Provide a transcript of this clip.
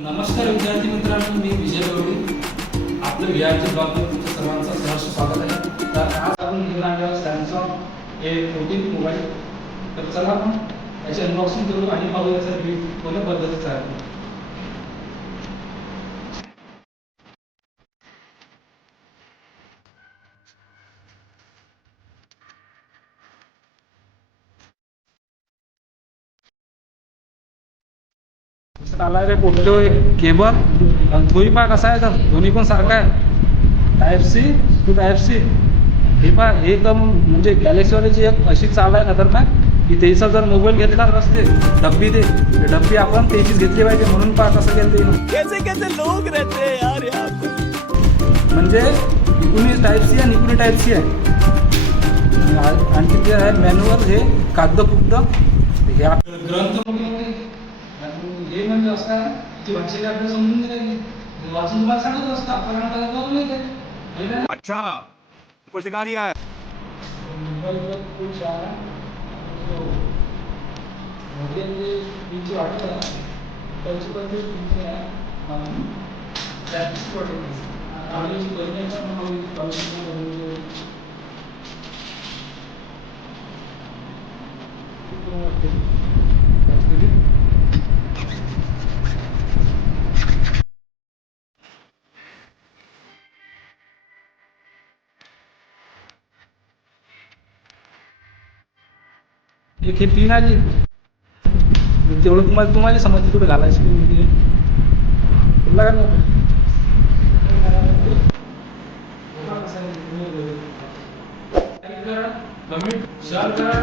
नमस्कार विद्यार्थी मित्रांनो, मी विजय गवळी. आपलं व्हीआरचे ब्लॉगमध्ये तुमचं सर्वांचं सहर्ष स्वागत आहे. तर आज आपण घेऊन आलो आहोत सॅमसंग A14 मोबाईल. तर चला आपण याची अनबॉक्सिंग करू आणि पाहू याचा रिव्ह्यू कोणत्या पद्धतीचा आहे. आला रे पोर्टो केबल, तोही पहा कसा आहे, तर दोन्ही पण सारखा आहे. Type C to type C. हे पहा एकदम म्हणजे गॅलेक्सीवाल्याची एक अशी चाल आहे खतरनाक की त्याचा जर मोबाईल घेतला असते डब्बी ते डब्बी आपण त्याचीच घेतली पाहिजे. म्हणून पहा कसं केलं ते कैसे कैसे लोग रहते हैं यार यहाँ पे. म्हणजे इकुनी टाईप सी आणि इकुनी टाईप सी आहे. आणखी ते आहे मॅन्युअल, हे कागदपुक्त हे ग्रंथ हे म्हणजे असं आहे की वाचलेले आपल्याला समजून नाही, वाचून तुम्हाला सांगत असतं आपल्याला करून नाही ते. अच्छा कुछ सिखा दिया है. मोबाईलवर खूप सारा मध्ये पिंची वाटतं त्याची पण ते पिंची आहे प्रॅक्टिस पडते आणि एक हे पिन आली तेवढं तुम्हाला समजते कुठे घालायची तुला काय कमेंट शेअर करा.